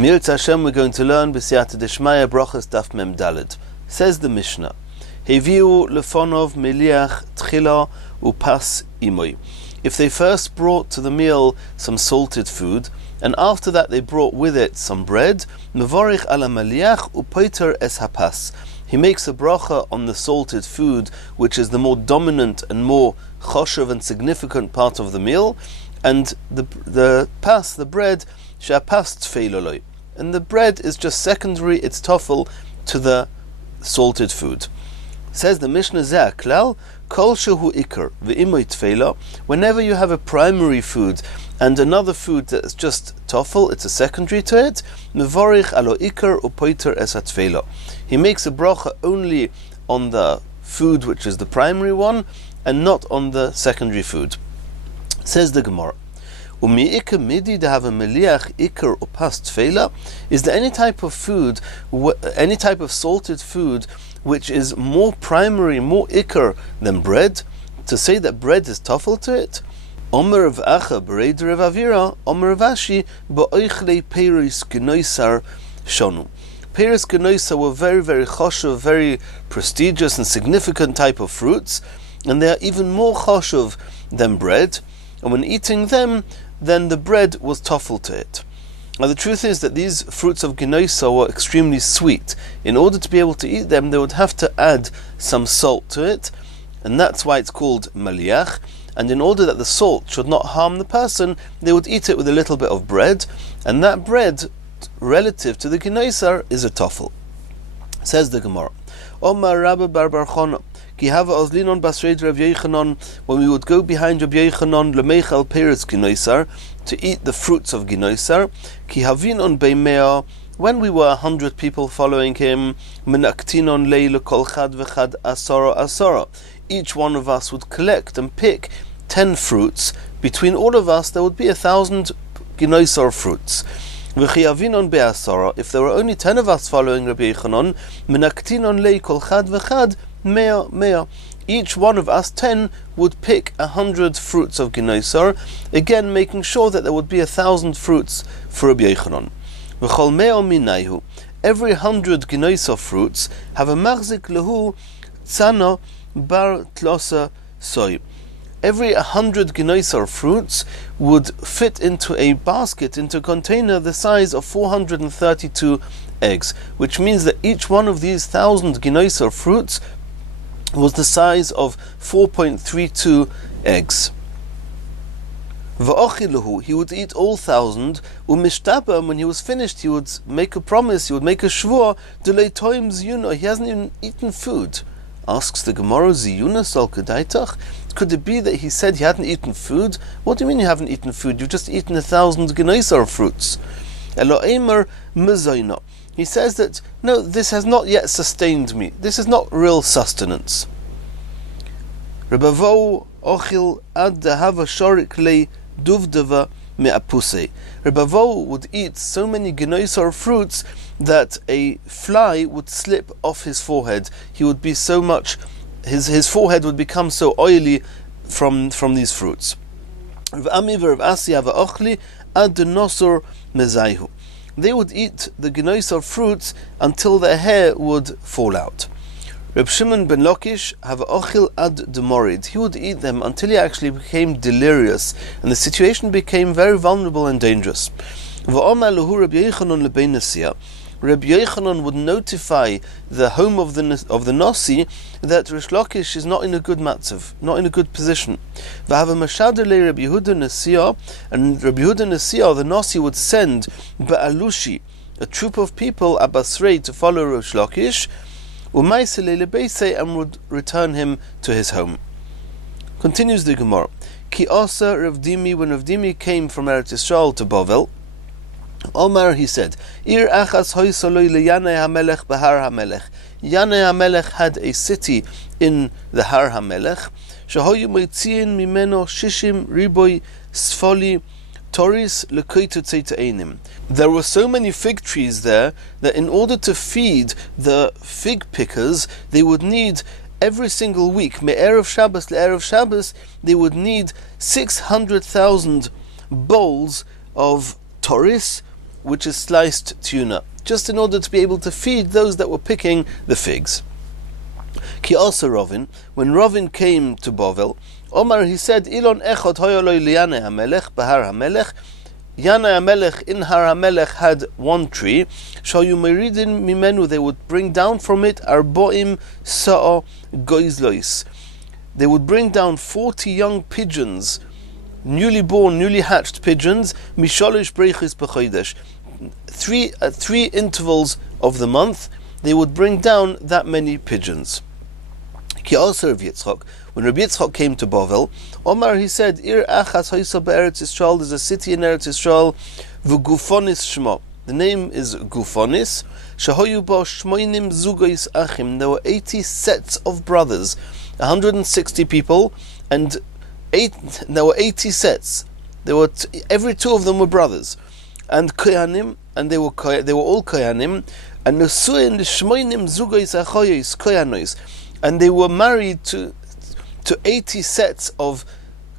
Emir Hashem, we're going to learn B'siyata Deshmaya Brachas Daf Mem Daled. Says the Mishnah, Heviu lefonov meliach tchila upas imoy. If they first brought to the meal some salted food, and after that they brought with it some bread, mevorich ala meliach upoiter es hapas. He makes a bracha on the salted food, which is the more dominant and more choshev and significant part of the meal, and the pas, the bread, she'apas tfeiloloi. And the bread is just secondary, it's toffel to the salted food. Says the Mishnah Zeh Klal, Kol shehu ikar ve'imoy tfeila. Whenever you have a primary food and another food that's just toffel, it's a secondary to it. Mevorich alo ikar upoiter es hatfeila. He makes a bracha only on the food which is the primary one, and not on the secondary food. Says the Gemara, is there any type of food, any type of salted food which is more primary, more ikar than bread, to say that bread is toffel to it? Omer of Acha b'reider of Avira, Omer of Ashi ba'oichlei peiros genoisar shonu. Peiros genoisar were very, very choshev, very prestigious and significant type of fruits, and they are even more choshev than bread. And when eating them, then the bread was toffel to it. Now the truth is that these fruits of genoisa were extremely sweet. In order to be able to eat them, they would have to add some salt to it, and that's why it's called maliach. And in order that the salt should not harm the person, they would eat it with a little bit of bread, and that bread, relative to the genoisa, is a toffel. Says the Gemara, Omar Rabba bar bar Chona, when we would go behind Rabbi Yochanan lemeichal peretz genoisar, to eat the fruits of genoisar, ki havinon beimea, when we were 100 people following him, menaktinon leila kol chad v'chad asara asara, each one of us would collect and pick 10 fruits. Between all of us there would be 1,000 genoisar fruits. V'chi havinon be'asara, if there were only 10 of us following Rabbi Yochanan, menaktinon leila kol chad v'chad Mea. Each one of us 10 would pick 100 fruits of genoisar, again making sure that there would be 1,000 fruits for Rabbi Yochanan. V'chol mea minayhu, every 100 genoisar fruits have a machzik lehu tzana bar tlosa soy. Every 100 genoisar fruits would fit into a basket, into a container the size of 432 eggs, which means that each one of these 1,000 genoisar fruits was the size of 4.32 eggs. V'ochiluhu, he would eat all 1,000. U'mishtaba, when he was finished, he would make a promise, he would make a shvur, delay toim ziyuna, he hasn't even eaten food. Asks the Gemara, ziyuna sol kedaitach? Could it be that he said he hadn't eaten food? What do you mean you haven't eaten food? You've just eaten 1,000 genoisar fruits. Elo'emer mezayna. He says that, no, this has not yet sustained me. This is not real sustenance. Rebavo ochil ad dehava shorik le duvdava me'apuse. Rebavo would eat so many genoisar fruits that a fly would slip off his forehead. He would be so much, his forehead would become so oily from these fruits. Rav Ami v'Rav Asi hava ochli ad denosor mezaihu. They would eat the genoisar fruits until their hair would fall out. Reb Shimon ben Lakish have ochil ad demorid. He would eat them until he actually became delirious, and the situation became very vulnerable and dangerous. V'omar lehu Rabbi Yochanan lebein Nasiya. Rabbi Yochanan would notify the home of the Nasi that Rish Lakish is not in a good matzav, not in a good position. V'hava mashader le Rabbi Yehuda Nasiya, and Rabbi Yehuda Nasiya, the Nasi, would send ba'alushi, a troop of people, abasrei, to follow Rish Lakish, u'maisei le lebeisei, and would return him to his home. Continues the Gemara. Ki asa Rav Dimi, when Rav Dimi came from Eretz Yisrael to Bavel, Omar, he said, Ir achas hoisaloi leyanei hamelech behar hamelech. Yanei hamelech had a city in the Har Hamelech. Shehoyu moitziin mimeno shishim riboi sfoli toris lekoitu tzeitzeinim. There were so many fig trees there that in order to feed the fig pickers, they would need every single week, me'erev Shabbos le'erev Shabbos, they would need 600,000 bowls of toris, which is sliced tuna, just in order to be able to feed those that were picking the figs. Ki also Rovin, when Rovin came to Bovel, Omar, he said, Ilon echot hoyoloi liyane hamelech, bahar hamelech. Yana hamelech in Har hamelech had one tree. Shayu meridin mimenu, they would bring down from it arboim sa'a goizlois. They would bring down 40 young pigeons, newly born, newly hatched pigeons, misholish brechis b'chodesh. Three intervals of the month, they would bring down that many pigeons. Ki also Rabbi Yitzchak, when Rabbi Yitzchak came to Bovel, Omar, he said, Ir achas hoisa be'eretz Yisrael, there's a city in Eretz Yisrael, v'gufonis shmo. The name is Gufonis. Shahoyu bo shmoinim zugois achim. There were 80 sets of brothers, 160 people, and there were 80 sets. Every two of them were brothers, and koyanim, and they were all koyanim, and nesuin shmoinim zugois achoyis koyanois. And they were married to 80 sets of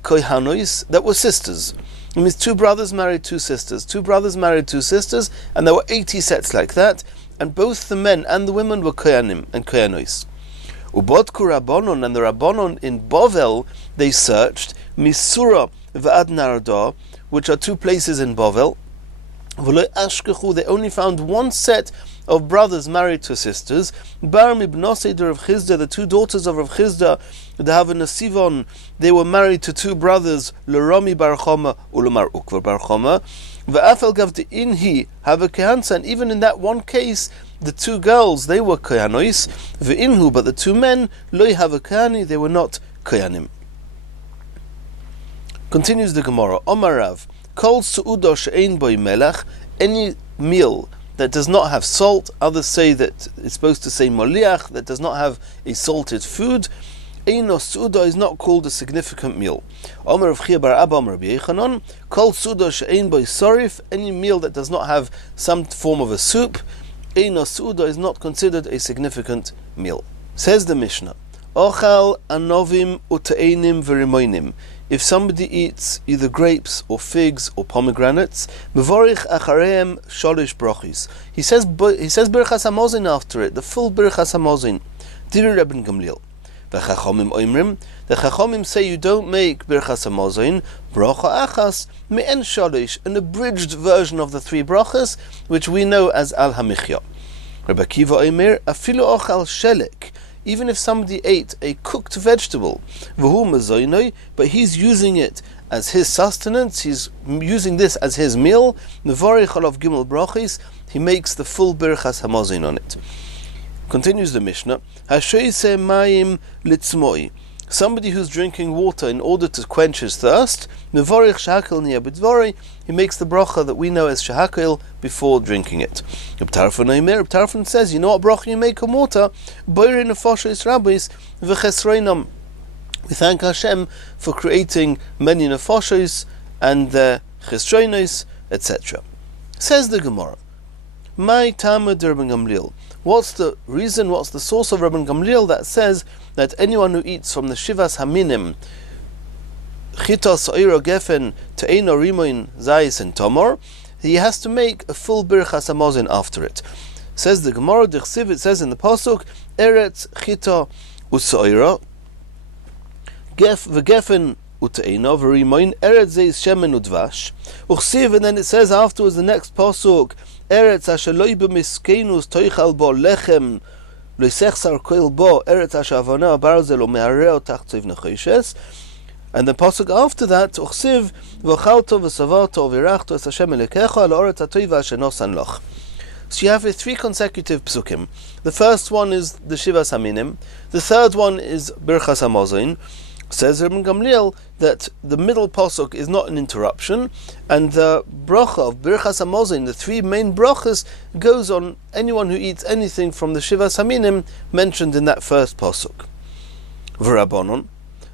koyanois that were sisters. It means two brothers married two sisters, two brothers married two sisters, and there were 80 sets like that, and both the men and the women were koyanim and koyanois. Ubotku Rabbanon, and the Rabbanon in Bovel, they searched, Misura v'ad Narda, which are two places in Bovel. They only found one set of brothers married to sisters. Bar mibnosei de Rav Chizda, the two daughters of Rav Chizda, the Havana Sivon, they were married to two brothers, L'Romi bar Choma u'Lamar Ukvar bar Choma. V'afel gavdi inhi have a kehansa, and even in that one case, the two girls, they were koyanois. V'inhu, but the two men, loy have a kehani, they were not koyanim. Continues the Gemara. Omar Rav, kol su'udo she'ein boi melach, any meal that does not have salt, others say that it's supposed to say moliach, that does not have a salted food, eino su'udo is not called a significant meal. Omar Rav Chia bar Abba Omar Rabbi Yechanan, kol su'udo she'ein boi sorif, any meal that does not have some form of a soup, eino su'udo is not considered a significant meal. Says the Mishnah, ochal anovim uteinim v'rimoinim. If somebody eats either grapes or figs or pomegranates, mevorich achareim sholish brochis. He says birchas hamazon after it, the full birchas hamazon. Diri Rebbe Gamliel. V'chachomim oimrim. The chachomim say you don't make birchas hamazon brocha achas me'en sholish, an abridged version of the three brochas, which we know as al hamichya. Rebbe Kiva oimer afilu ochal shelek. Even if somebody ate a cooked vegetable, but he's using it as his sustenance, he's using this as his meal, he makes the full birchas hamazon on it. Continues the Mishnah, somebody who's drinking water in order to quench his thirst, he makes the bracha that we know as shahakil before drinking it. Reb Tarfon says, you know what bracha you make on water? We thank Hashem for creating many nefashos and their chesronos, etc. Says the Gemara, my Talmud Rabban Gamliel. What's the reason, what's the source of Rabban Gamliel that says that anyone who eats from the Shivas Haminim, Chita Sa'ira Gefen, Te'eno Rimoin, Zayis and Tomor, he has to make a full Birchas Hamazon after it. Says the Gemara, it says in the Pasuk, Eretz Chita Usa'ira, V'Gefen Ute'eno, V'Rimoin, Eretz Zeis Shemen Udvash, Uchsiv, and then it says afterwards, the next Pasuk, Eretz asher lo b'miskenus toichal bo lechem lo sechsar koil bo Eretz asher avona barzel u'mehareo tachtzov nechoshes. And the pasuk after that, uchsiv v'chalto v'savato v'irachto es Hashem elekecha al oretz hatoiva asher nosan loch. So you have three consecutive psukim. The first one is the Shivas Haminim. The third one is Birchas Hamazon. Says Rabban Gamliel that the middle pasuk is not an interruption, and the bracha of Birchas Hamazon, the three main brachas, goes on anyone who eats anything from the Shivas Haminim mentioned in that first pasuk. V'Rabbanon,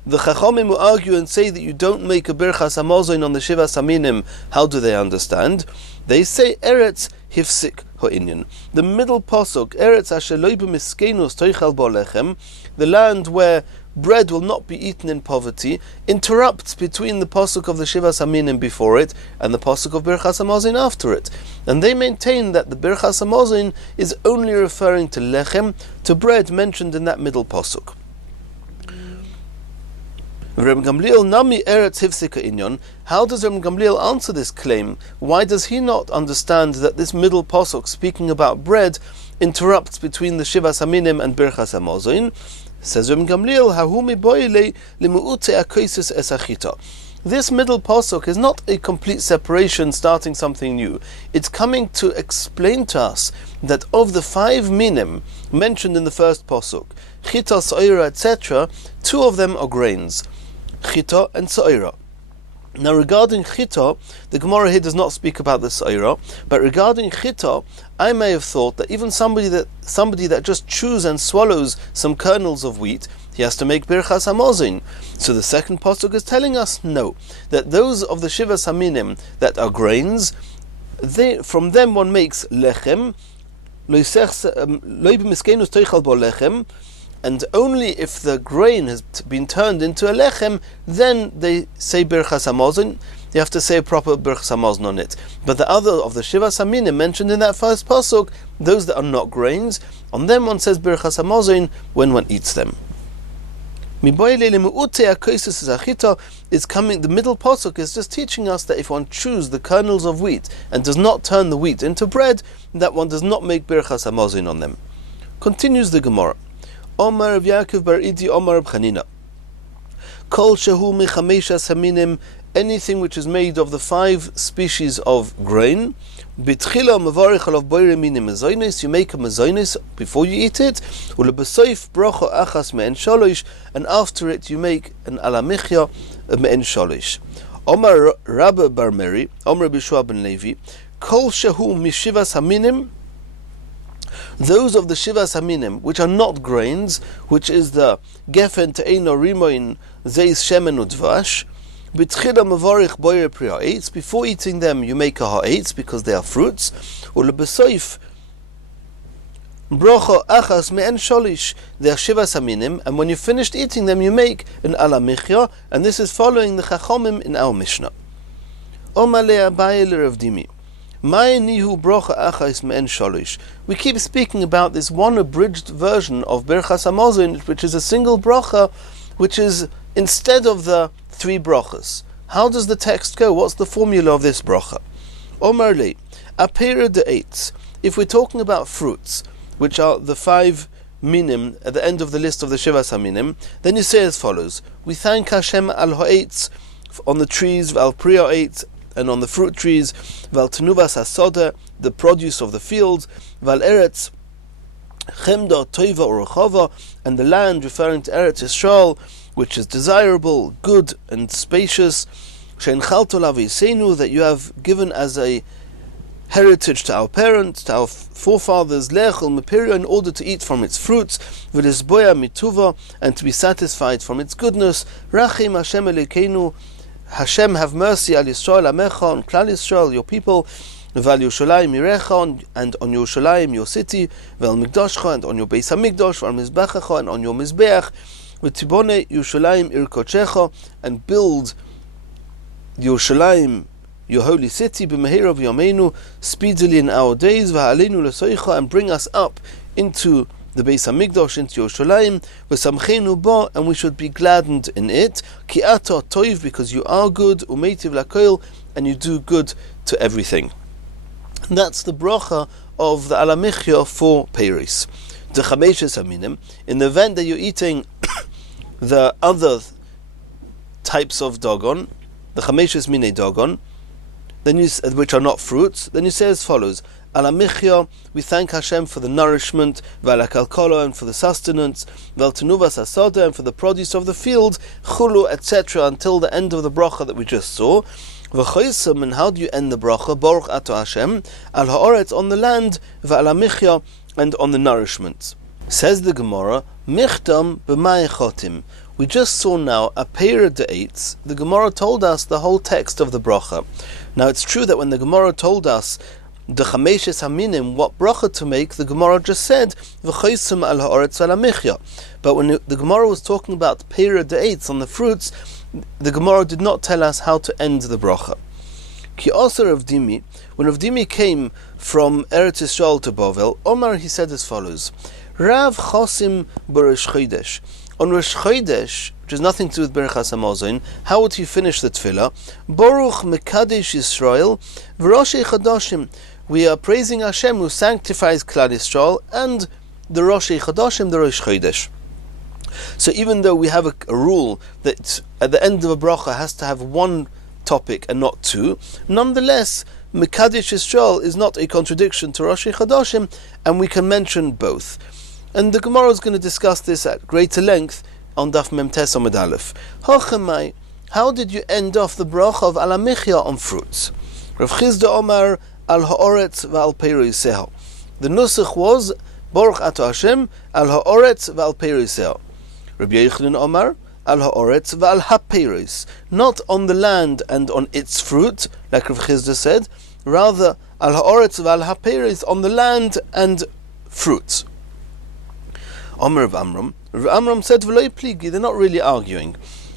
the Chachamim who argue and say that you don't make a Birchas Hamazon on the Shivas Haminim, how do they understand? They say Eretz Hifsik Ha'inyan. The middle pasuk, Eretz asher lo b'miskenus toichal bo lechem, the land where bread will not be eaten in poverty, interrupts between the pasuk of the Shivas Aminim before it and the pasuk of Birchas Hamazon after it. And they maintain that the Birchas Hamazon is only referring to lechem, to bread mentioned in that middle pasuk. Reb Gamliel Nami Eretz Hifsika Inyon. How does Reb Gamliel answer this claim? Why does he not understand that this middle pasuk speaking about bread interrupts between the Shivas Haminim and Birchas Hamazon? Says Reb Gamliel, Hahumi boile limuute akoisis esachita. This middle pasuk is not a complete separation starting something new. It's coming to explain to us that of the 5 minim mentioned in the first pasuk, chita, soira, etc., 2 of them are grains, chita and soira. Now regarding chita, the Gemara here does not speak about the soira, but regarding chita, I may have thought that even somebody that just chews and swallows some kernels of wheat, he has to make Birchas Hamazon. So the second pasuk is telling us no, that those of the Shivas Haminim that are grains, from them one makes lechem, and only if the grain has been turned into a lechem, then they say Birchas Hamazon. You have to say a proper Birchas Hamazon on it. But the other of the Shivas Haminim mentioned in that first pasuk, those that are not grains, on them one says Birchas Hamazon when one eats them. Is coming. The middle pasuk is just teaching us that if one chews the kernels of wheat and does not turn the wheat into bread, that one does not make Birchas Hamazon on them. Continues the Gemara. Omar Rav Yaakov bar Idi Omar Rav Chanina. Kol shehu mechameshas haminim, anything which is made of the 5 species of grain. Bitchila mavarich alav boire minim mezonos, you make a mezonos before you eat it. Ulebesoif bracha achas me'en shalosh, and after it you make an alamichya me'en shalosh. Omar Rabba bar Meri, Omar Bishua ben Levi. Kol shehu mishivas haminim, those of the Shivas Haminim, which are not grains, which is the Gefen, Te'eno, Rimoin, Zeis, Shemen, Udvash, B'tchila Mavarich Boyer Pri Ha'etz, before eating them you make a Ha'etz, because they are fruits, Ulebesoif Brocha Achas Me'en Sholish, they are Shivas Haminim, and when you finished eating them you make an Alamichya, and this is following the Chachomim in our Mishnah. Omalei Abaye L'Rav Dimi. We keep speaking about this one abridged version of Birchas Hamazon, which is a single bracha, which is instead of the 3 brachas. How does the text go? What's the formula of this bracha? Omar le, apera de eitz. If we're talking about fruits, which are the 5 minim at the end of the list of the Shivas Haminim, then you say as follows: we thank Hashem al ha'etz, on the trees, val priya eitz, and on the fruit trees, val tenuvas hasoda, the produce of the fields, val eretz chemda toiva or rechava, and the land, referring to Eretz Yisrael, which is desirable, good and spacious, shein chalto lavisenu, that you have given as a heritage to our parents, to our forefathers, lechel mepiria, in order to eat from its fruits, v'lisboya mituva, and to be satisfied from its goodness, rachim Hashem Elokeinu, Hashem have mercy al Yisrael Amecha, on Klal Yisrael, your people, Val Yerushalayim Yirecha, and on Yerushalayim, your city, Val Mikdashcha, and on your Beis Hamikdash, Val Mizbechacha, and on your Mizbeach, V'tibone Yerushalayim Irkochecha, and build Yerushalayim, your holy city, B'mehir of Yameinu, speedily in our days, V'halenu L'soicha, and bring us up into the Beis Hamikdash, into Yerushalayim, v'samchenu ba, and we should be gladdened in it, ki ata toiv, because you are good, umeitiv lakoil, and you do good to everything. And that's the bracha of the alamichya for Peiris. The chameshes haminim, in the event that you're eating the other types of dogon, the chameshes mine dogon, then which are not fruits, then you say as follows: Alamichya, we thank Hashem for the nourishment, Valakalkolo, and for the sustenance, Valtenuvas Asoda, and for the produce of the field, Chulu, etc., until the end of the bracha that we just saw. V'choisam, and how do you end the bracha? Baruch ato Hashem, al ha'oretz, on the land, v'alamichya, and on the nourishment. Says the Gemara, Michtam b'may chotim. We just saw now a pair de eitz. The Gemara told us the whole text of the bracha. Now it's true that when the Gemara told us the chameshes haminim, what bracha to make, the Gemara just said, v'choisem al ha'oretz v'al hamichya. But when the Gemara was talking about pera de'etz, on the fruits, the Gemara did not tell us how to end the bracha. Ki also Rav Dimi, when Rav Dimi came from Eretz Yisrael to Bovel, Omar, he said as follows: Rav chosim b'Rosh Chodesh. On Rosh Chodesh, which has nothing to do with Berachas Hamazon, how would he finish the tefillah? Baruch Mekadesh Yisrael v'Roshei Chadashim. We are praising Hashem who sanctifies Klal Yisrael and the Roshei Chadashim, the Rosh Chodesh. So even though we have a rule that at the end of a bracha has to have one topic and not two, nonetheless, Mekadesh Yisrael is not a contradiction to Roshei Chadashim, and we can mention both. And the Gemara is going to discuss this at greater length on Daf Mem Tes Amud Aleph. Hachemai, how did you end off the bracha of Al HaMichya on fruits? Rav Chizda Omar Al Ha'oretz V'Al Peiroseha. The nusach was Baruch Ato Hashem Al Ha'oretz V'Al Peiroseha. Rabbi Yochanan Omar Al Ha'oretz V'Al HaPeiros. Not on the land and on its fruit, like Rav Chizda said, rather Al Ha'oretz V'Al HaPeiros, on the land and fruits. Omer of Amram. Rav Amram said, V'loi pligi, they're not really arguing.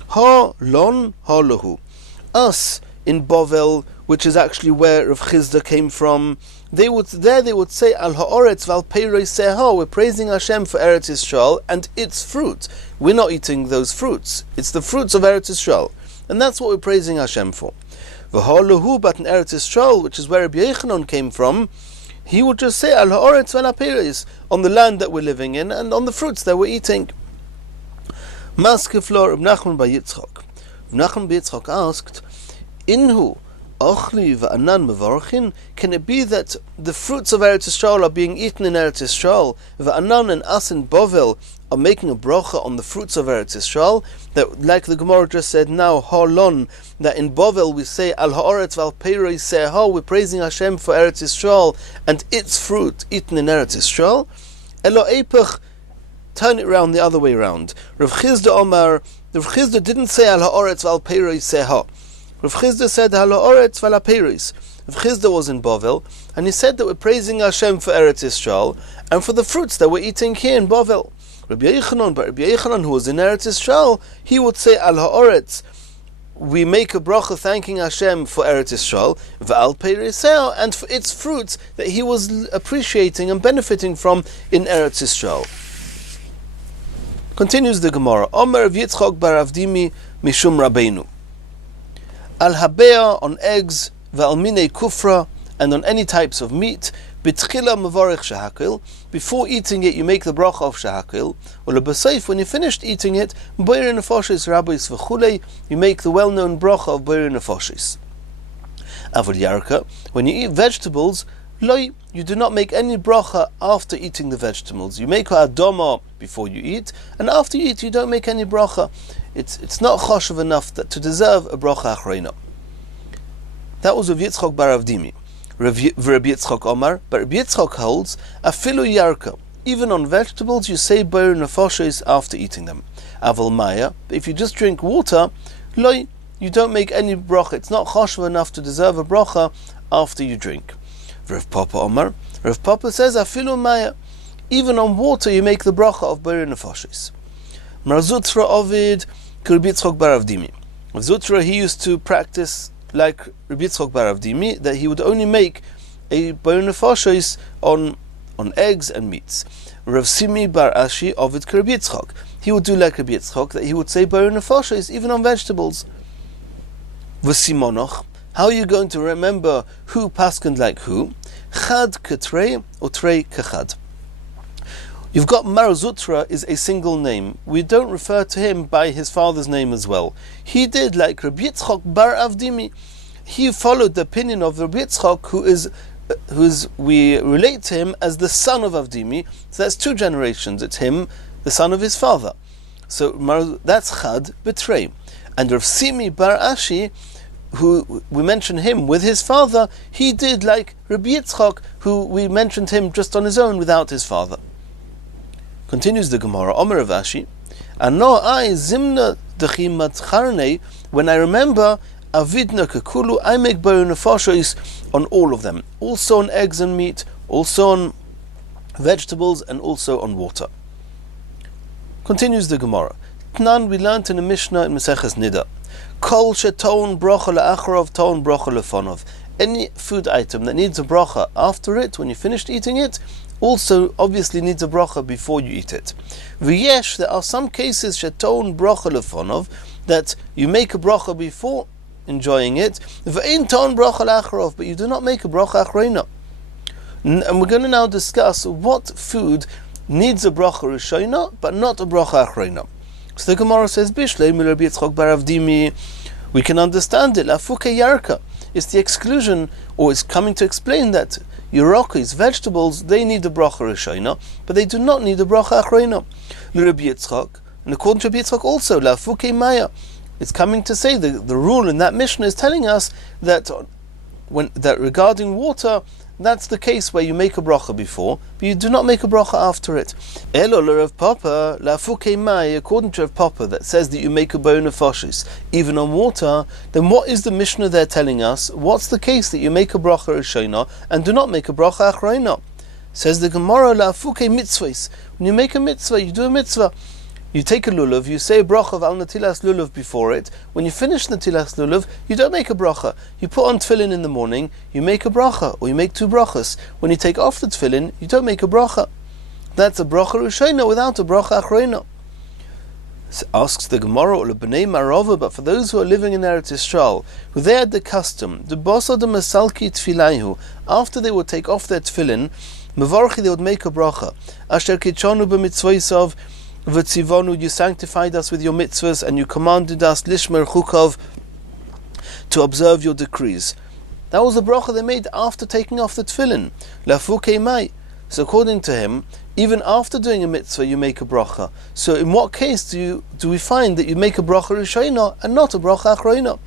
Ha lon, ha lahu. Us in Bovel, which is actually where Rav Chizda came from, they would say Al Ha'oretz V'Al Peiroseha. We're praising Hashem for Eretz Yisrael and its fruit. We're not eating those fruits. It's the fruits of Eretz Yisrael, and that's what we're praising Hashem for. V'ha lahu, but in Eretz Yisrael, which is where Rabbi Yochanan came from, he would just say Al Ha'oretz V'Al HaPeiros, on the land that we're living in and on the fruits that we're eating. Maskeflo Reb Nachman bar Yitzchak. Reb Nachman bar Yitzchak asked, Inhu Ochli v'anan mevarchin? Can it be that the fruits of Eretz Yisrael are being eaten in Eretz Yisrael, v'anan and us in Bovel are making a bracha on the fruits of Eretz Yisrael? That, like the Gemara just said now, Halon, that in Bovel we say Al Ha'oretz V'Al Peiroseha, we're praising Hashem for Eretz Yisrael and its fruit eaten in Eretz Yisrael. Elo Eipach, turn it round the other way round. Rav Chizda Omar, Rav Chizda didn't say Al Ha'oretz V'Al Peiroseha. Rav Chizda said Al Ha'oretz V'Al HaPeiros. Rav Chizda was in Bovel, and he said that we're praising Hashem for Eretz Yisrael and for the fruits that we're eating here in Bovel. Rabbi Yochanan, who was in Eretz Yisrael, he would say Al Ha'oretz, we make a bracha thanking Hashem for Eretz Yisrael, V'Al Peiroseha, and for its fruits that he was appreciating and benefiting from in Eretz Yisrael. Continues the Gemara. Omer of Yitzchak bar Avdimi Mishum Rabbeinu. Al Habea, on eggs, V'Al Minei Kufra, and on any types of meat, B'tchila Mevarich Shehakil, before eating it you make the bracha of Shehakil, or L'Basayf, when you finished eating it, B'Oyer Nefoshes Rabbis V'Chulei, you make the well-known bracha of B'Oyer Nefoshes. Avod Yarka, when you eat vegetables, Loi, you do not make any bracha after eating the vegetables. You make Adoma before you eat, and after you eat you don't make any bracha. It's not choshev enough to deserve a bracha achreina. That was Rav Yitzchak bar Avdimi. Rabbi Yitzchak Omar, but Rabbi Yitzchak holds afilu yarka. Even on vegetables, you say b'oyer nefoshes after eating them. Aval maya, but if you just drink water, loi, you don't make any bracha. It's not choshev enough to deserve a bracha after you drink. Rav Papa Omar, Rav Papa says afilu maya. Even on water, you make the bracha of b'oyer nefoshes. Mar Zutra Ovid, Rabbi Yitzchak bar Avdimi. Zutra, he used to practice like Rabbi Yitzchak bar Avdimi, that he would only make a b'oyer nefoshes on eggs and meats. Rav Simi bar Ashi Ovid Rabbi Yitzchak, he would do like Rabbi Yitzchak, that he would say b'oyer nefoshes even on vegetables. V'simonoch, how are you going to remember who paskened like who? Chad ketrei or trei kechad. You've got Mar Zutra is a single name. We don't refer to him by his father's name as well. He did like Rabbi Yitzchak bar Avdimi. He followed the opinion of Rabbi Yitzchak, who is we relate to him as the son of Avdimi. So that's two generations. It's him, the son of his father. So that's Chad Betrei. And Rav Simi bar Ashi, who we mention him with his father, he did like Rabbi Yitzchak, who we mentioned him just on his own without his father. Continues the Gemara, Omer of Ashi, Ano I zimna dechi matcharnei, when I remember avidna kekulu, I make bar nefashos on all of them, also on eggs and meat, also on vegetables, and also on water. Continues the Gemara. Tnan, we learnt in the Mishnah in Mesechus Nida. Kol sheton brocha le'acharov, ton brocha lefonov. Any food item that needs a bracha after it, when you finished eating it, also obviously needs a bracha before you eat it. V'yesh, there are some cases sheton brocha lefonov, that you make a bracha before enjoying it. V'ein ton brocha le'acharov, but you do not make a bracha achreina. And we're going to now discuss what food needs a bracha rishona, but not a bracha achreina. So the Gemara says, Bishlei mi Rabbi Yitzchak bar Avdimi, we can understand it. Lafuke yarka. It's the exclusion, or it's coming to explain that Yerokis, vegetables, they need a bracha rishona, but they do not need a bracha achreina. Rabbi Yitzchak, and according to Rabbi Yitzchak also, Lafuke maya. It's coming to say the rule in that Mishnah is telling us that regarding water, that's the case where you make a bracha before, but you do not make a bracha after it. Elo l'Rav Papa, la'fuke mai, according to Rav Papa, that says that you make a bar nefashos even on water, then what is the Mishnah there telling us? What's the case that you make a bracha rishona and do not make a bracha achreina? Says the Gemara, la'fuke mitzvahs. When you make a mitzvah, you do a mitzvah. You take a lulav, you say a bracha of al natilas lulav before it. When you finish natilas lulav, you don't make a bracha. You put on tefillin in the morning, you make a bracha, or you make two brachas. When you take off the tefillin, you don't make a bracha. That's a bracha rishona without a bracha achreina. Asks the Gemara, or b'nei marava, but for those who are living in Eretz Yisrael, who they had the custom, the bosa de masalki tfilayhu, after they would take off their tefillin, mevarchi, they would make a bracha. Asher kichonu b'mitzvoisav, V'tzivonu, you sanctified us with your mitzvahs, and you commanded us lishmer chukov, to observe your decrees. That was the bracha they made after taking off the tefillin. La'fuke mai. So according to him, even after doing a mitzvah, you make a bracha. So in what case do we find that you make a bracha rishona and not a bracha achreina?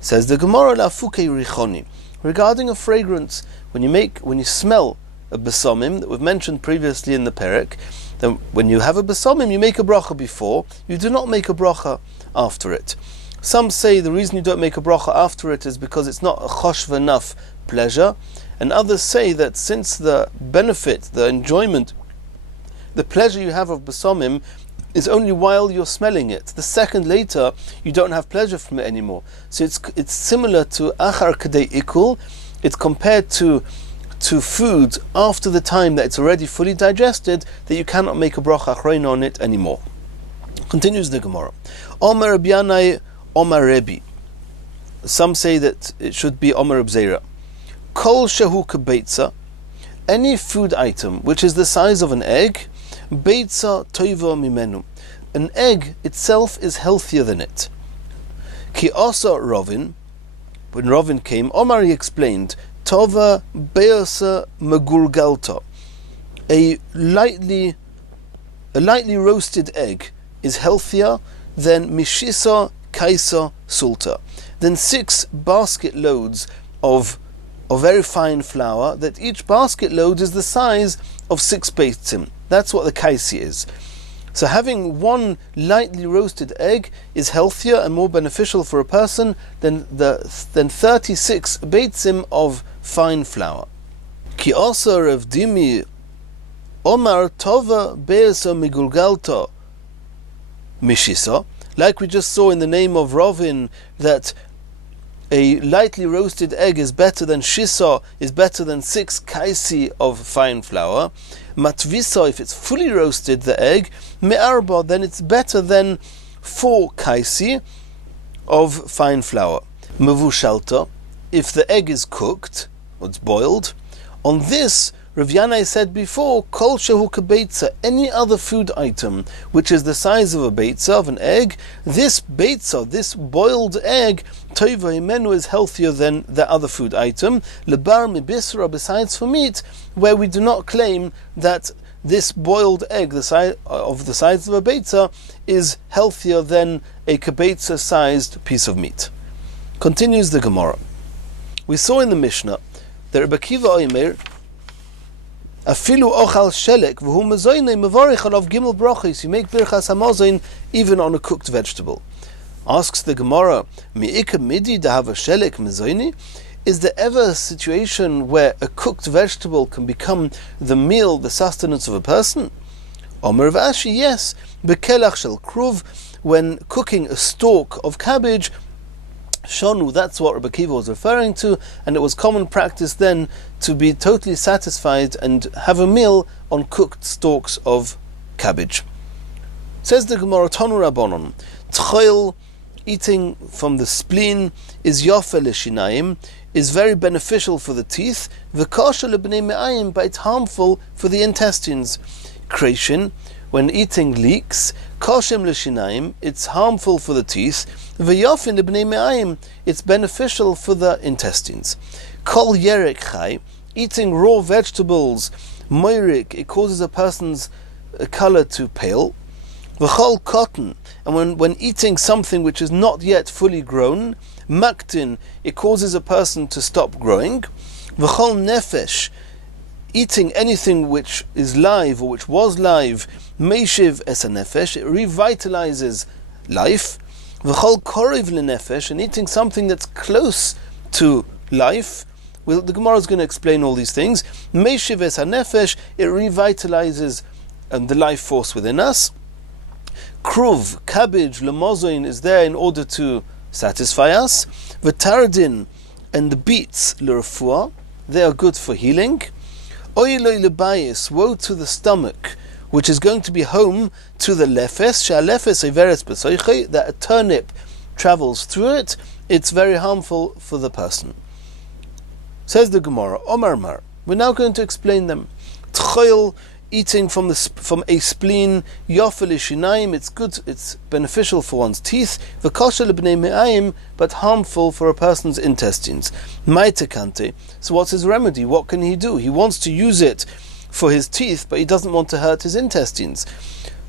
Says the Gemara, la'fuke richoni. Regarding a fragrance, when you smell a besomim that we've mentioned previously in the perek, then when you have a besomim, you make a bracha before, you do not make a bracha after it. Some say the reason you don't make a bracha after it is because it's not a choshv enough pleasure, and others say that since the benefit, the enjoyment, the pleasure you have of besomim is only while you're smelling it. The second later, you don't have pleasure from it anymore. So it's similar to achar kadei ikul. It's compared to food after the time that it's already fully digested, that you cannot make a bracha achreina on it anymore. Continues the Gemara. Omer Rabbi Yanai, Omer Rebbe. Some say that it should be Omer Reb Zera. Kol shehu kebeitza, any food item which is the size of an egg, beitza toiva mimenu. An egg itself is healthier than it. Ki asa Rovin, when Rovin came, Omar he explained, Tova beasa megurgalta. A lightly roasted egg is healthier than mishisa kaisa sulta, than 6 basket loads of very fine flour, that each basket load is the size of 6 beitzim. That's what the kaisi is. So having one lightly roasted egg is healthier and more beneficial for a person than 36 beitzim of fine flour. Ki asa Rav Dimi Omar Tova Be'esa Migulgalta Mishisa, like we just saw in the name of Rovin, that a lightly roasted egg is better than shisa, is better than 6 kaisi of fine flour. Matvisa, if it's fully roasted, the egg, me'arba, then it's better than 4 kaisi of fine flour. Mevushalta, if the egg is cooked, or it's boiled. On this, Rav Yanai said before, kol shehu kebeitza, any other food item which is the size of a beitza, of an egg, this beitza, this boiled egg, toiva himenu, is healthier than the other food item. Lebar mibisra, besides for meat, where we do not claim that this boiled egg, the size of a beitza, is healthier than a kebeitza-sized piece of meat. Continues the Gemara. We saw in the Mishnah that Rebbe Kiva Oimer, Afilu ochal shelek v'hu mezoynei mevarich alav gimel brachos. You make birchas hamazon even on a cooked vegetable. Asks the Gemara, Mi'ika midi dahava shelek mezoini? Is there ever a situation where a cooked vegetable can become the meal, the sustenance of a person? Omer Vashi, yes. Bekelach shel kruv, when cooking a stalk of cabbage, shonu, that's what Rabbi Akiva was referring to, and it was common practice then to be totally satisfied and have a meal on cooked stalks of cabbage. Says the Gemara, Tonu Rabbanon, Tchoil, eating from the spleen, is yofe leshinayim, is very beneficial for the teeth, v'kosher lebnei me'ayim, but it's harmful for the intestines. Creation, when eating leeks, koshem leshinayim, it's harmful for the teeth, v'yofin lebnei me'ayim, it's beneficial for the intestines. Kol yerek chai, eating raw vegetables, moirik, it causes a person's color to pale. V'chol cotton, and when eating something which is not yet fully grown, maktin, it causes a person to stop growing. V'chol nefesh, eating anything which is live or which was live, meishiv es nefesh, it revitalizes life. V'chol koriv lenefesh, and eating something that's close to life. Well, the Gemara is going to explain all these things. Meishiv es nefesh, it revitalizes the life force within us. Kruv, cabbage, lemozoin is there in order to satisfy us. V'tardin, and the beets, l'refuah, they are good for healing. Oiloi lebayis, woe to the stomach, which is going to be home to the lefes, she'alefes iveres b'soichei, that a turnip travels through it, it's very harmful for the person. Says the Gemara, Omar Mar, we're now going to explain them. Tchoil, eating from a spleen, yofel shinayim, it's good, it's beneficial for one's teeth. V'kosher lebnei me'ayim, but harmful for a person's intestines. Maitekante. So what's his remedy? What can he do? He wants to use it for his teeth, but he doesn't want to hurt his intestines.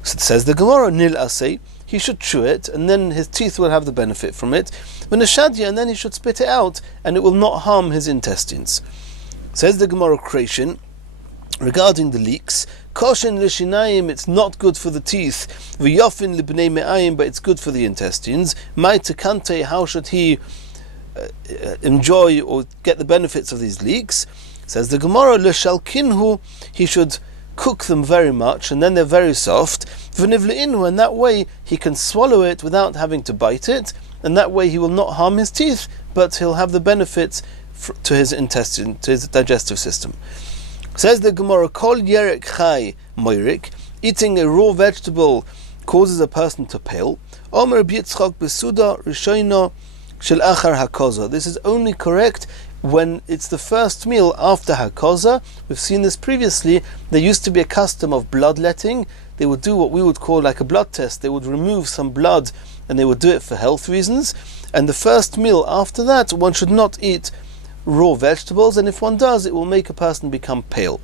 So it says the Gemara, nil asay, he should chew it, and then his teeth will have the benefit from it. V'neshadya, and then he should spit it out, and it will not harm his intestines. Says the Gemara creation, regarding the leeks, koshen l'shinayim, it's not good for the teeth. V'yofin libnei me'ayim, but it's good for the intestines. Maitekante, how should he enjoy or get the benefits of these leeks? Says the Gemara, l'shalkinhu, he should cook them very much, and then they're very soft. V'nivle'inhu, and that way he can swallow it without having to bite it, and that way he will not harm his teeth, but he'll have the benefits to his intestine, to his digestive system. Says the Gemara, Kol yerek chai moirik, eating a raw vegetable causes a person to pale. Omer Yitzchak besuda rishono shel achar hakoza. This is only correct when it's the first meal after hakoza. We've seen this previously. There used to be a custom of bloodletting. They would do what we would call like a blood test. They would remove some blood, and they would do it for health reasons. And the first meal after that, one should not eat raw vegetables, and if one does, it will make a person become pale.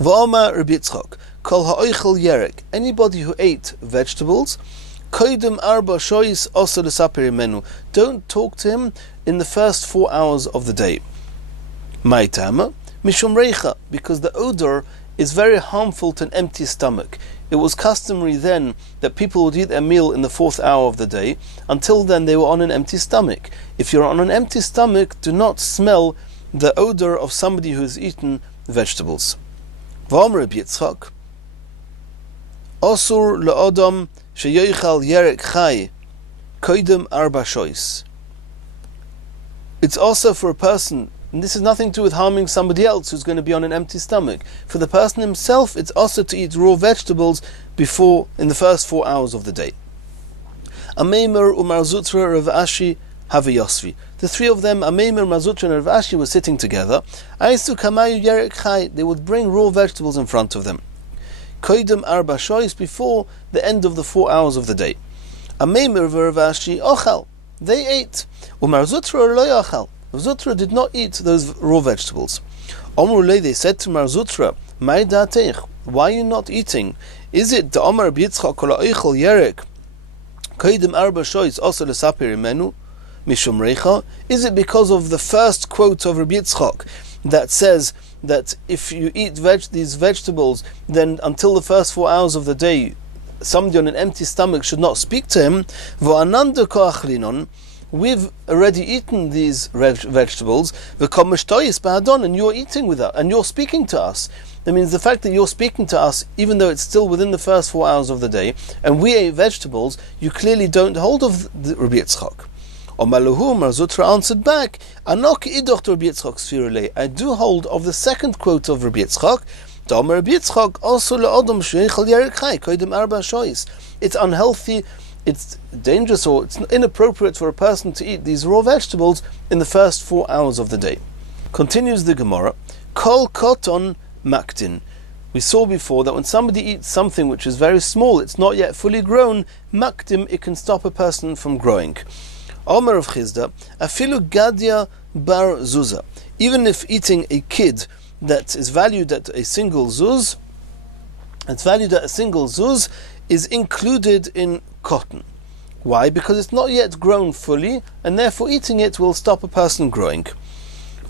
V'oma Rabbi Yitzchak, kol ha'oichel yerek, anybody who ate vegetables, koidem arba shois osa l'saper imenu, don't talk to him in the first 4 hours of the day. Ma'itama, mishum reicha, because the odor is very harmful to an empty stomach. It was customary then that people would eat their meal in the 4th hour of the day. Until then, they were on an empty stomach. If you're on an empty stomach, do not smell the odor of somebody who has eaten vegetables. V'omer Rabbi Yitzchak, Osur le'odom sheyoichal yerek chai koidem arba shois. It's also for a person, and this has nothing to do with harming somebody else who's going to be on an empty stomach. For the person himself, it's also to eat raw vegetables before, in the first 4 hours of the day. Ameimer, Umar Zutra, Rav Ashi, Havayosvi. The three of them, Ameimer, Mazutra, and Rav Ashi, were sitting together. Aisu Kamayu Yerek Chai, they would bring raw vegetables in front of them. Koidem Arba Shois, before the end of the 4 hours of the day. Ameimer, Rav Ashi, Ochal, they ate. Umar Zutra, Lo Ochal. Zutra did not eat those raw vegetables. Omrulei, they said to Mar Zutra, Mai da'atech, why are you not eating? Is it the Omar B'Yitzchak kol ha'oichel yerek koidem arba shois osa l'saper imenu mishum reicha? Is it because of the first quote of Rabbi Yitzchak that says that if you eat these vegetables, then until the first 4 hours of the day, somebody on an empty stomach should not speak to him. V'ananda koachlinon, we've already eaten these vegetables, and you're eating with us, and you're speaking to us. That means the fact that you're speaking to us, even though it's still within the first 4 hours of the day, and we ate vegetables, you clearly don't hold of the Rabbi Yitzchak. Omaluhu, Mar Zutra answered back, Anok idoch Rabbi Yitzchak sfirulei. I do hold of the second quote of Rabbi Yitzchak. It's unhealthy, it's dangerous, or it's inappropriate for a person to eat these raw vegetables in the first 4 hours of the day. Continues the Gemara, Kol koton maktin. We saw before that when somebody eats something which is very small, it's not yet fully grown, maktim, it can stop a person from growing. Omer of Chizda, afilu gadia bar zuza. Even if eating a kid that is valued at a single zuz, is included in cotton. Why? Because it's not yet grown fully, and therefore eating it will stop a person growing.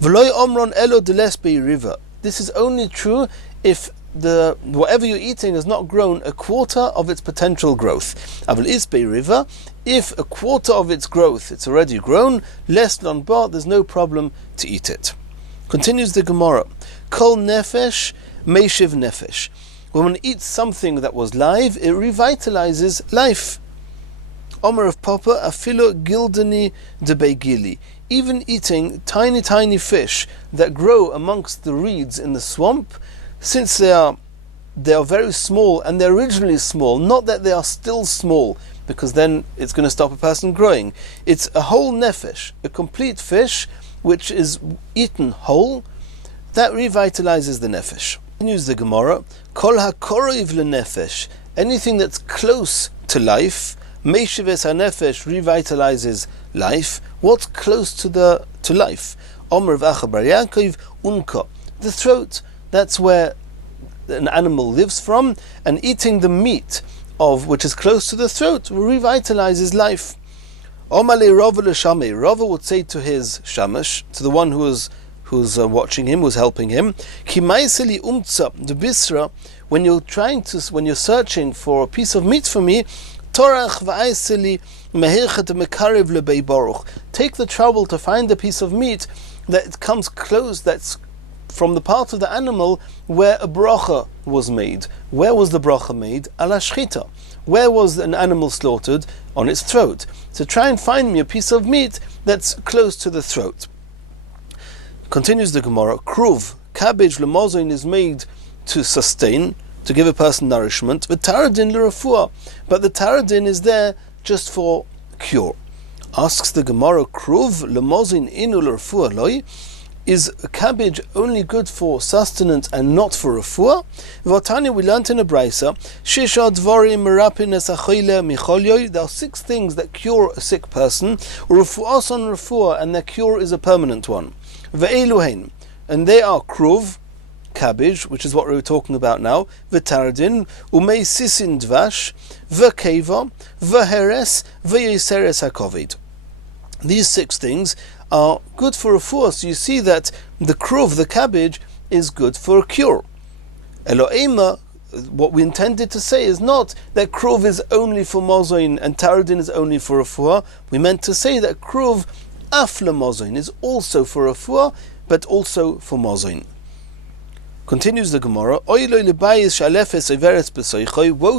V'loy omron elo deles be'iriva. This is only true if whatever you're eating has not grown a quarter of its potential growth. Aval is be'iriva. If a quarter of its growth it's already grown, less than bar, there's no problem to eat it. Continues the Gemara. Kol nefesh meishiv nefesh. When one eats something that was live, it revitalizes life. Omer of Papa, afilo gildani de begili. Even eating tiny fish that grow amongst the reeds in the swamp, since they are very small, and they're originally small, not that they are still small, because then it's going to stop a person growing. It's a whole nefesh, a complete fish, which is eaten whole, that revitalizes the nefesh. Continues the Gemara, Kol ha-koroiv lenefesh, anything that's close to life, meishives ha-nefesh, revitalizes life. What's close to life? Omer v'acha bar Yaakov, unka, the throat, that's where an animal lives from, and eating the meat of which is close to the throat revitalizes life. Omale Rava l'shamei, Rava would say to his shamash, to the one who's watching him, who's helping him, Kimaiseli umtza the bisra, when you're searching for a piece of meat for me, Torach v'aiseli mehirchet mekarev lebei baruch. Take the trouble to find a piece of meat that comes close, that's from the part of the animal where a bracha was made. Where was the bracha made? Ala shchita. Where was an animal slaughtered? On its throat. So try and find me a piece of meat that's close to the throat. Continues the Gemara, Kruv, cabbage lemozin is made to sustain, to give a person nourishment, but taradin l'refuah, but the taradin is there just for cure. Asks the Gemara, Kruv lemozin inu l'refuah loy, is a cabbage only good for sustenance and not for refuah? V'atanya, we learnt in a brisa, Shisha dvorim merapin es achoyle micholyoy, there are 6 things that cure a sick person, u'refuas on refuah, and their cure is a permanent one. Ve'eluhein, and they are kruv, cabbage, which is what we were talking about now, v'taradin, umei sisin dvash, v'keva, v'heres, v'yeseres hakovid. These 6 things are good for a refuah, so you see that the kruv, the cabbage, is good for a cure. Elo'ema, what we intended to say is not that kruv is only for mozoin and taradin is only for a refuah. We meant to say that kruv afla mozoin is also for a refuah, but also for mozoin. Continues the Gemara, woe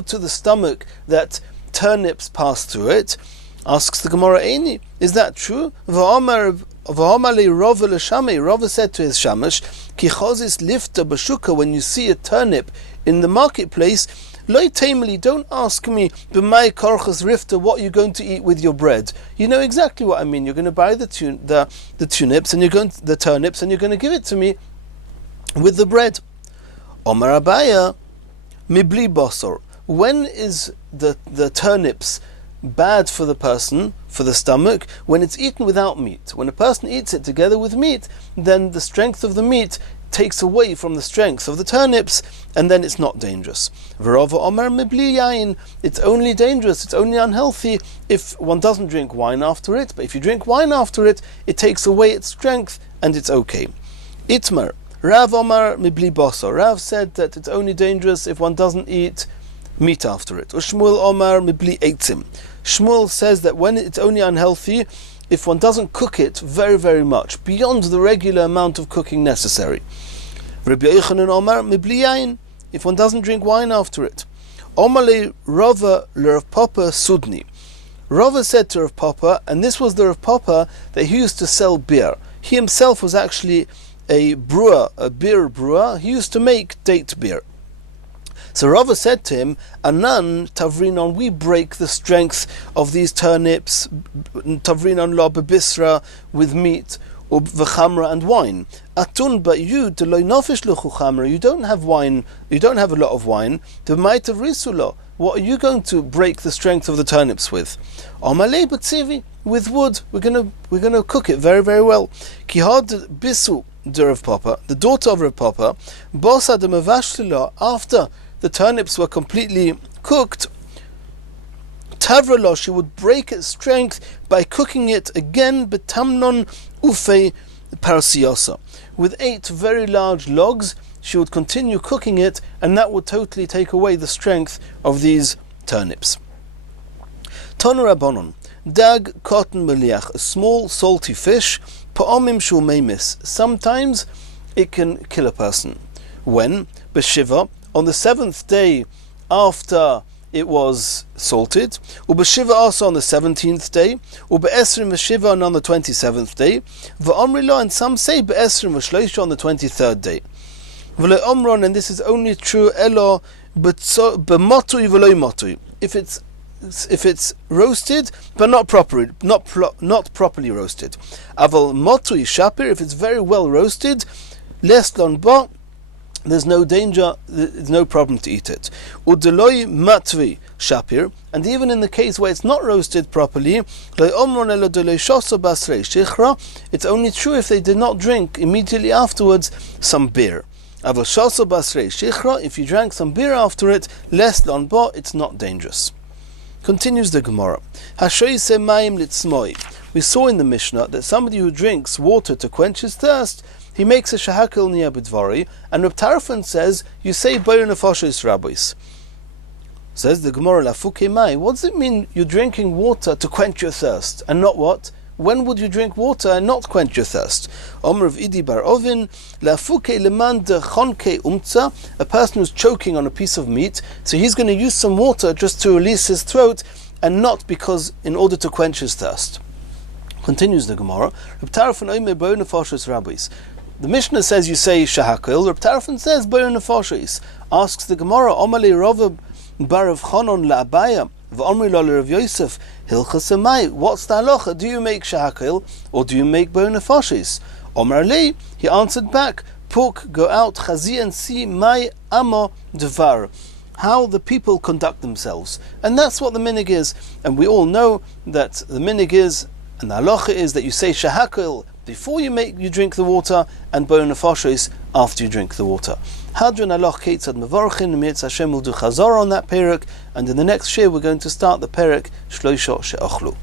to the stomach that turnips pass through it. Asks the Gemara, Eini, is that true? Rava said to his shamash, Ki chozis lifta bashuka, when you see a turnip in the marketplace, Loi tamely, don't ask me, b'mai korchas rifta, what you're going to eat with your bread. You know exactly what I mean. You're going to buy the turnips, and you're going to give it to me with the bread. Omar Abaya, mibli basar. When is the turnips bad for the person, for the stomach? When it's eaten without meat. When a person eats it together with meat, then the strength of the meat takes away from the strength of the turnips, and then it's not dangerous. V'rava Omar mibli yain, it's only dangerous, it's only unhealthy if one doesn't drink wine after it, but if you drink wine after it, it takes away its strength, and it's okay. Itmar, Rav Omar mibli basar. Rav said that it's only dangerous if one doesn't eat meat after it. Shmuel Omar Mibli Eitzim. Shmuel says that when it's only unhealthy, if one doesn't cook it very, very much, beyond the regular amount of cooking necessary. Rabbi Yochanan Omar Mibli Yain, if one doesn't drink wine after it. Omale Rava Rav Papa Sudni. Rava said to Rav Papa, and this was the Rav Papa that he used to sell beer. He himself was actually a brewer, a beer brewer. He used to make date beer. So Rava said to him, Anan tavrinon, we break the strength of these turnips, tavrinon lo bebisra, with meat, or v'chamra, and wine. Atun, but you, deloy nofish luchu chamra, you don't have wine, you don't have a lot of wine, the might of risulo, what are you going to break the strength of the turnips with? Omalei b'tzivi, with wood, we're gonna cook it very, very well. Kihad bisu de Rav Papa, the daughter of Rav Papa, bosa de mavashlila, after the turnips were completely cooked, Tavralo, she would break its strength by cooking it again, betamnon ufe parasiosa. With 8 very large logs, she would continue cooking it, and that would totally take away the strength of these turnips. Tonu Rabbanon, dag cotton meliach, a small salty fish, pa'omim shul meimis. Sometimes it can kill a person. When? Beshiva, on the 7th day after it was salted, ubeshiva also on the 17th day, ube'esrim v'shiva on the 27th day, v'omrilo, and some say be'esrim v'shloisha on the 23rd day. V'lo omron, and this is only true elo b'motui v'lo motui, if it's roasted but not properly roasted. Aval motui shapir, if it's very well roasted, les lon ba, there's no danger, there's no problem to eat it. Udeloi matvi shapir, and even in the case where it's not roasted properly, it's only true if they did not drink immediately afterwards some beer. If you drank some beer after it, less than bo, it's not dangerous. Continues the Gemara. We saw in the Mishnah that somebody who drinks water to quench his thirst, he makes a shahakil niya b'dvari, and Reb Tarfon says, you say boyer nefashos rabbis. Says the Gemara, lafuke mai, what does it mean you're drinking water to quench your thirst, and not what? When would you drink water and not quench your thirst? Omer of Idi bar Ovin, lafuke leman de chonke umtza, a person who's choking on a piece of meat, so he's going to use some water just to release his throat, and not because in order to quench his thirst. Continues the Gemara, Reb Tarfon omer boyer nefashos rabbis. The Mishnah says you say shahakil, Reb Tarfon says boyer nefashos. Asks the Gemara, Omali Rava bar of Chanon la'abaya, v'omri lo Rav Yosef, hilchas amai, what's the halacha? Do you make shahakil, or do you make boyer nefashos? Omar li, he answered back, Puk, go out, chazi, and see my amo devar, how the people conduct themselves. And that's what the minig is. And we all know that the minig is, and the halacha is, that you say shahakil before you drink the water, and boyer nefashos after you drink the water. Hadron aloch keitzad mevorchin, Mirz Hashem will do chazor on that perek, and in the next shir we're going to start the perek shloisha she'ochlu.